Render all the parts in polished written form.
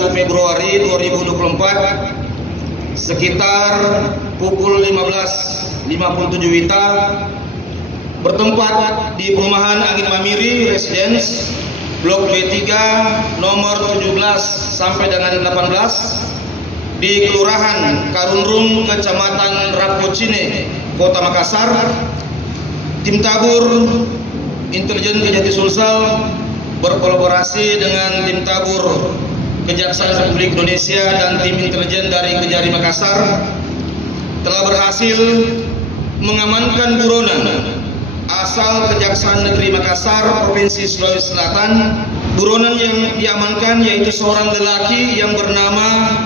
1 Februari 2024 sekitar pukul 15.57 WITA bertempat di perumahan Angin Mamiri Residence Blok B3 nomor 17 sampai dengan 18 di Kelurahan Karunrung, Kecamatan Rapocine, Kota Makassar. Tim tabur intelijen Kejati Sulsel berkolaborasi dengan tim tabur Kejaksaan Republik Indonesia dan tim intelijen dari Kejari Makassar telah berhasil mengamankan buronan asal Kejaksaan Negeri Makassar, Provinsi Sulawesi Selatan. Buronan yang diamankan yaitu seorang lelaki yang bernama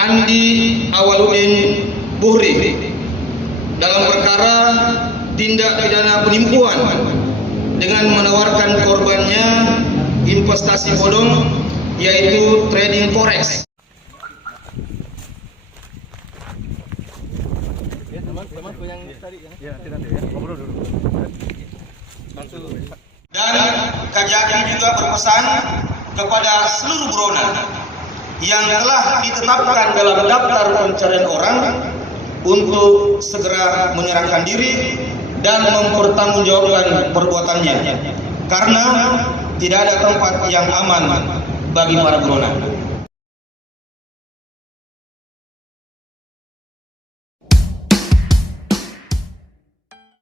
Andi Awaludin Buhri dalam perkara tindak pidana penipuan dengan menawarkan korbannya investasi bodong yaitu trading forex. Teman-temanku yang tadi ya, nanti ngobrol dulu. Dan Kajati juga berpesan kepada seluruh buronan yang telah ditetapkan dalam daftar pencarian orang untuk segera menyerahkan diri dan mempertanggungjawabkan perbuatannya, karena tidak ada tempat yang aman bagi para buronan.